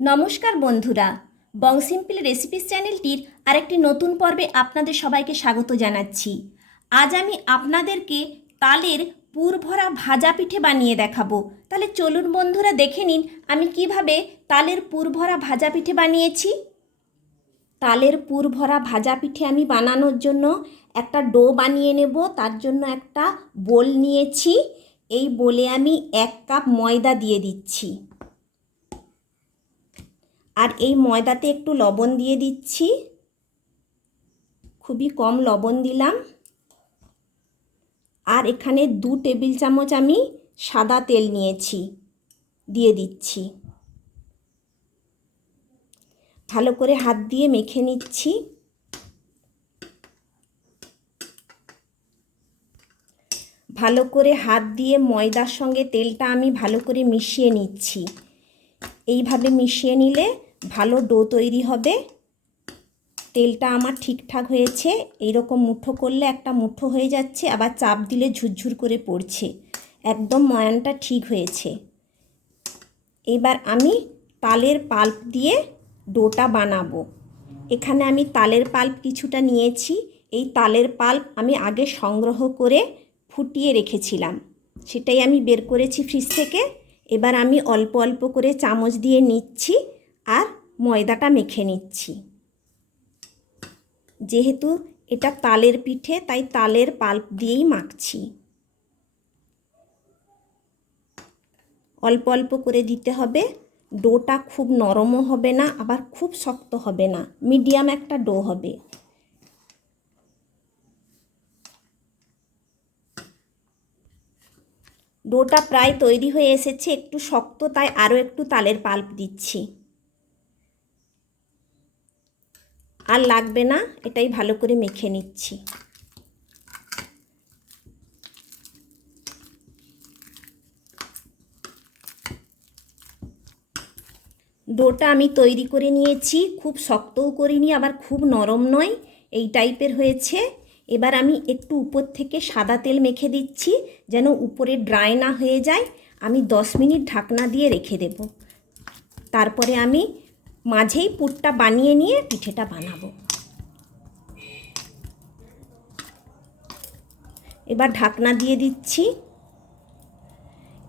নমস্কার বন্ধুরা, বং simple recipes চ্যানেলটির আরেকটি নতুন পর্বে আপনাদের সবাইকে স্বাগত জানাচ্ছি। আজ আমি আপনাদেরকে তালের পুরভরা ভাজা পিঠে বানিয়ে দেখাবো। তাহলে চলুন বন্ধুরা দেখে নিন আমি কিভাবে তালের পুরভরা ভাজা পিঠে বানিয়েছি। তালের পুরভরা ভাজা পিঠে আমি বানানোর জন্য একটা ডো বানিয়ে নেব। তার জন্য একটা বোল নিয়েছি। এই বোলে আমি 1 কাপ ময়দা দিয়ে দিচ্ছি, আর এই ময়দাতে একটু লবণ দিয়ে দিচ্ছি, খুবই কম লবণ দিলাম। আর এখানে 2 টেবিল চামচ আমি সাদা তেল নিয়েছি, দিয়ে দিচ্ছি। ভালো করে হাত দিয়ে মেখে নিচ্ছি। ভালো করে হাত দিয়ে ময়দার সঙ্গে তেলটা আমি ভালো করে মিশিয়ে নিচ্ছি। এইভাবে মিশিয়ে নিলে ভালো ডো তৈরি হবে। তেলটা আমার ঠিকঠাক হয়েছে। এইরকম মুঠো করলে একটা মুঠো হয়ে যাচ্ছে, আবার চাপ দিলে ঝুরঝুর করে পড়ছে। একদম ময়ানটা ঠিক হয়েছে। এবার আমি তালের পাল্প দিয়ে ডোটা বানাবো। এখানে আমি তালের পাল্প কিছুটা নিয়েছি। এই তালের পাল্প আমি আগে সংগ্রহ করে ফুটিয়ে রেখেছিলাম, সেটাই আমি বের করেছি ফ্রিজ থেকে। এবার আমি অল্প অল্প করে চামচ দিয়ে নিচ্ছি আর ময়দাটা মেখে নিচ্ছি। যেহেতু এটা তালের পিঠে, তাই তালের পাল্প দিয়েই মাখছি। অল্প অল্প করে দিতে হবে। ডোটা খুব নরমও হবে না, আবার খুব শক্ত হবে না, মিডিয়াম একটা ডো হবে। ডোটা প্রায় তৈরি হয়ে এসেছে, একটু শক্ত, তাই আরও একটু তালের পাল্প দিচ্ছি। আর লাগবে না, এটাই ভালো করে মেখে নিচ্ছি। ডোটা আমি তৈরি করে নিয়েছি, খুব শক্তও করিনি, আবার খুব নরম নয়, এই টাইপের হয়েছে। এবার আমি একটু উপর থেকে সাদা তেল মেখে দিচ্ছি, যেন উপরে ড্রাই না হয়ে যায়। আমি 10 মিনিট ঢাকনা দিয়ে রেখে দেব। তারপরে আমি মাঝেই পুরটা বানিয়ে নিয়ে পিঠেটা বানাবো। এবার ঢাকনা দিয়ে দিচ্ছি।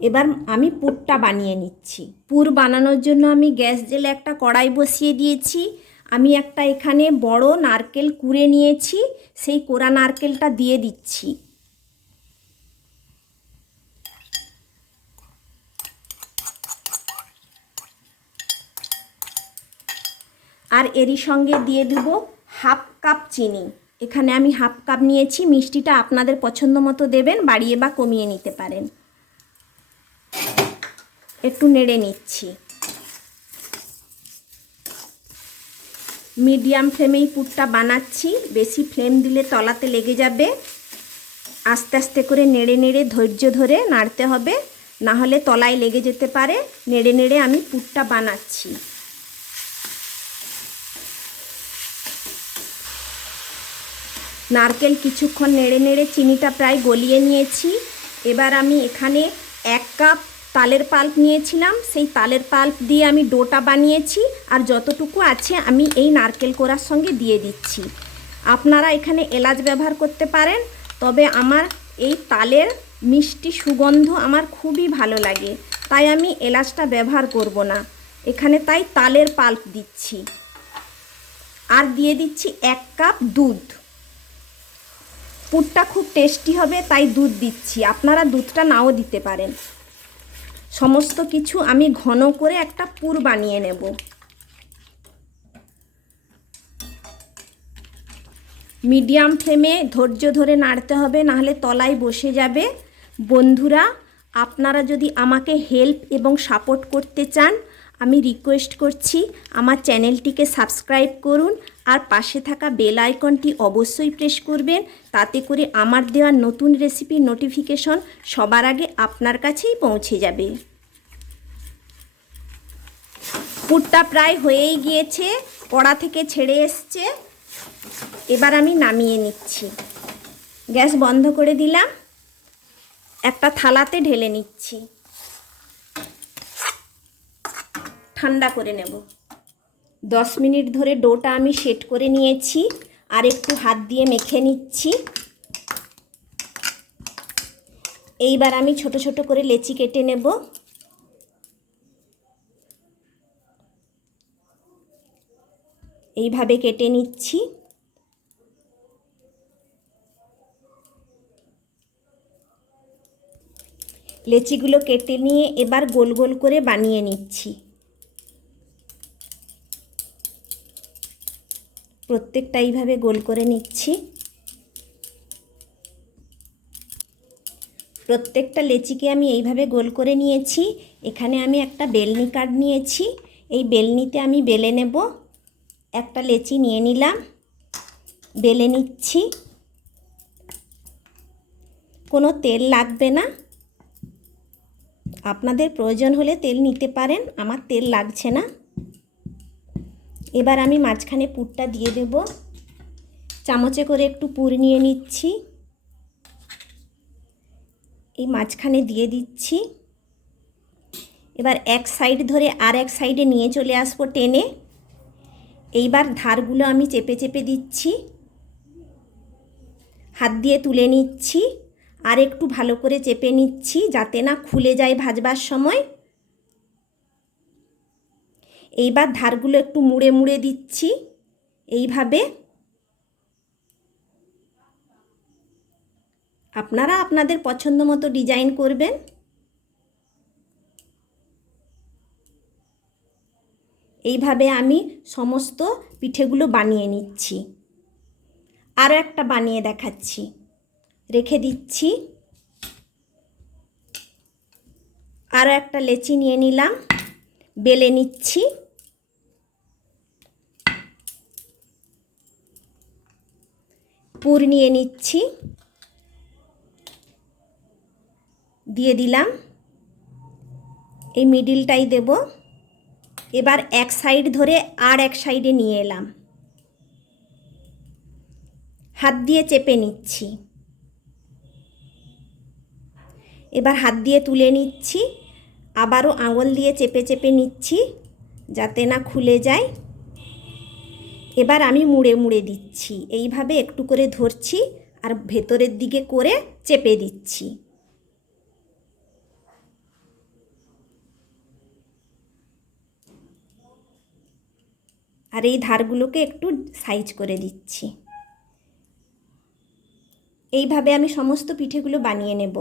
এবার আমি পুরটা বানিয়ে নিচ্ছি। পুর বানানোর জন্য আমি গ্যাস জেলে একটা কড়াই বসিয়ে দিয়েছি। আমি একটা এখানে বড় নারকেল কুড়ে নিয়েছি, সেই কোড়া নারকেলটা দিয়ে দিচ্ছি। আর এরই সঙ্গে দিয়ে দেব 1/2 কাপ চিনি। এখানে আমি 1/2 কাপ নিয়েছি। মিষ্টিটা আপনাদের পছন্দ মতো দেবেন, বাড়িয়ে বা কমিয়ে নিতে পারেন। একটু নেড়ে নিচ্ছি। মিডিয়াম ফ্লেমেই পুরটা বানাচ্ছি, বেশি ফ্লেম দিলে তলাতে লেগে যাবে। আস্তে আস্তে করে নেড়ে নেড়ে ধৈর্য ধরে নাড়তে হবে, না হলে তলায় লেগে যেতে পারে। নেড়ে নেড়ে আমি পুরটা বানাচ্ছি। নারকেল কিছুক্ষণ নেড়ে নেড়ে চিনিটা প্রায় গলিয়ে নিয়েছি। এবার আমি এখানে 1 কাপ তালের পাল্প নিয়েছিলাম, সেই তালের পাল্প দিয়ে আমি ডোটা বানিয়েছি। আর যতটুকু আছে আমি এই নারকেল কোড়ার সঙ্গে দিয়ে দিচ্ছি। আপনারা এখানে এলাচ ব্যবহার করতে পারেন, তবে আমার এই তালের মিষ্টি সুগন্ধ আমার খুবই ভালো লাগে, তাই আমি এলাচটা ব্যবহার করব না এখানে, তাই তালের পাল্প দিচ্ছি। আর দিয়ে দিচ্ছি 1 কাপ দুধ। পুরটা খুব টেস্টি হবে, তাই দুধ দিচ্ছি। আপনারা দুধটা নাও দিতে পারেন। সমস্ত কিছু আমি ঘন করে একটা পুর বানিয়ে নেব। মিডিয়াম ফ্লেমে ধৈর্য ধরে নাড়তে হবে, নাহলে তলায় বসে যাবে। বন্ধুরা, আপনারা যদি আমাকে হেল্প এবং সাপোর্ট করতে চান, আমি রিকোয়েস্ট করছি আমার চ্যানেলটিকে সাবস্ক্রাইব করুন, আর পাশে থাকা বেল আইকনটি অবশ্যই প্রেস করবেন। তাতে করে আমার দেওয়া নতুন রেসিপির নোটিফিকেশন সবার আগে আপনার কাছেই পৌঁছে যাবে। পুরটা প্রায় হয়েই গিয়েছে, কড়া থেকে ছেড়ে এসছে। এবার আমি নামিয়ে নিচ্ছি। গ্যাস বন্ধ করে দিলাম। একটা থালাতে ঢেলে নিচ্ছি। ঠান্ডা করে নেব। 10 মিনিট ধরে ডোটা আমি সেট করে নিয়েছি, আর একটু হাত দিয়ে মেখে নিচ্ছি। এইবার আমি ছোট ছোট করে লেচি কেটে নেব। এইভাবে কেটে নিচ্ছি। লেচিগুলো কেটে নিয়ে এবার গোল গোল করে বানিয়ে নিচ্ছি। প্রত্যেকটা এইভাবে গোল করে নিচ্ছি। প্রত্যেকটা লেচিকে আমি এইভাবে গোল করে নিয়েছি। এখানে আমি একটা বেলনি কাঠ নিয়েছি, এই বেলনিতে আমি বেলে নেব। একটা লেচি নিয়ে নিলাম, বেলে নিচ্ছি। কোনো তেল লাগবে না, আপনাদের প্রয়োজন হলে তেল নিতে পারেন, আমার তেল লাগছে না। এবার আমি মাঝখানে পুরটা দিয়ে দেব। চামচে করে একটু পুর নিয়ে নিচ্ছি, এই মাঝখানে দিয়ে দিচ্ছি। এবার এক সাইড ধরে আর এক সাইডে নিয়ে চলে আসবো টেনে। এইবার ধারগুলো আমি চেপে চেপে দিচ্ছি, হাত দিয়ে তুলে নিচ্ছি, আর একটু ভালো করে চেপে নিচ্ছি যাতে না খুলে যায় ভাজবার সময়। এইবার ধারগুলো একটু মুড়ে মুড়ে দিচ্ছি এইভাবে। আপনারা আপনাদের পছন্দ মতো ডিজাইন করবেন। এইভাবে আমি সমস্ত পিঠেগুলো বানিয়ে নিচ্ছি। আরও একটা বানিয়ে দেখাচ্ছি, রেখে দিচ্ছি। আরও একটা লেচি নিয়ে নিলাম, বেলে নিচ্ছি। পুর নিয়ে নিচ্ছি, দিয়ে দিলাম। এই মিডিলটাই দেব। এবার এক সাইড ধরে আর এক সাইডে নিয়ে এলাম, হাত দিয়ে চেপে নিচ্ছি। এবার হাত দিয়ে তুলে নিচ্ছি, আবারও আঙুল দিয়ে চেপে চেপে নিচ্ছি যাতে না খুলে যায়। এবার আমি মুড়ে মুড়ে দিচ্ছি, এইভাবে একটু করে ধরছি আর ভেতরের দিকে করে চেপে দিচ্ছি। আর এই ধারগুলোকে একটু সাইজ করে দিচ্ছি। এইভাবে আমি সমস্ত পিঠেগুলো বানিয়ে নেব।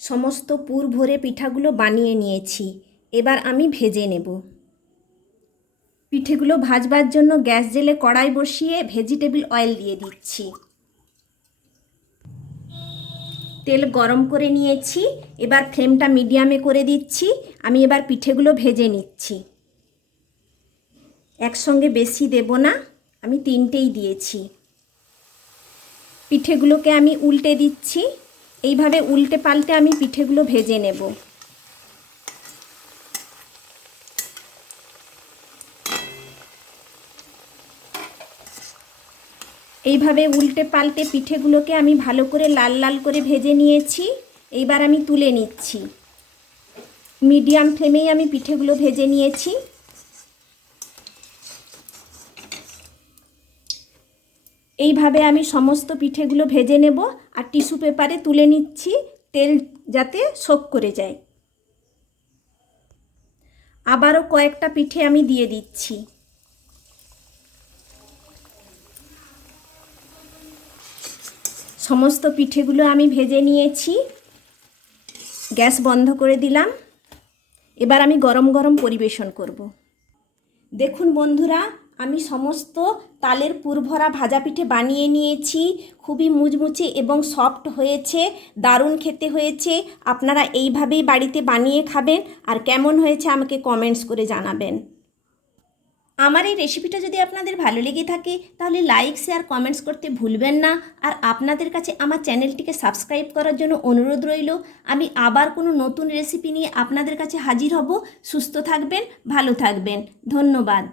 সমস্ত পুর ভরে পিঠাগুলো বানিয়ে নিয়েছি, এবার আমি ভেজে নেব। পিঠেগুলো ভাজবার জন্য গ্যাস জেলে কড়াই বসিয়ে ভেজিটেবল অয়েল দিয়ে দিচ্ছি। তেল গরম করে নিয়েছি, এবার ফ্লেমটা মিডিয়ামে করে দিচ্ছি। আমি এবার পিঠেগুলো ভেজে নিচ্ছি। একসঙ্গে বেশি দেব না, আমি 3টেই দিয়েছি। পিঠেগুলোকে আমি উল্টে দিচ্ছি। এইভাবে উল্টে পাল্টে আমি পিঠেগুলো ভেজে নেব। এইভাবে উল্টে পাল্টে পিঠেগুলোকে আমি ভালো করে লাল লাল করে ভেজে নিয়েছি। এইবার আমি তুলে নিচ্ছি। মিডিয়াম ফ্লেমেই আমি পিঠেগুলো ভেজে নিয়েছি। এইভাবে আমি সমস্ত পিঠেগুলো ভেজে নেব আর টিস্যু পেপারে তুলে নিচ্ছি, তেল যাতে সোক করে যায়। আবারও কয়েকটা পিঠে আমি দিয়ে দিচ্ছি। সমস্ত পিঠেগুলো আমি ভেজে নিয়েছি, গ্যাস বন্ধ করে দিলাম। এবার আমি গরম গরম পরিবেশন করব। দেখুন বন্ধুরা, আমি সমস্ত তালের পুরভরা ভাজা পিঠে বানিয়ে নিয়েছি। খুবই মুচমুচে এবং সফট হয়েছে, দারুণ খেতে হয়েছে। আপনারা এইভাবেই বাড়িতে বানিয়ে খাবেন, আর কেমন হয়েছে আমাকে কমেন্টস করে জানাবেন। আমার এই রেসিপিটা যদি আপনাদের ভালো লেগে থাকে তাহলে লাইক, শেয়ার, কমেন্টস করতে ভুলবেন না। আর আপনাদের কাছে আমার চ্যানেলটিকে সাবস্ক্রাইব করার জন্য অনুরোধ রইল। আমি আবার কোনো নতুন রেসিপি নিয়ে আপনাদের কাছে হাজির হব। সুস্থ থাকবেন, ভালো থাকবেন। ধন্যবাদ।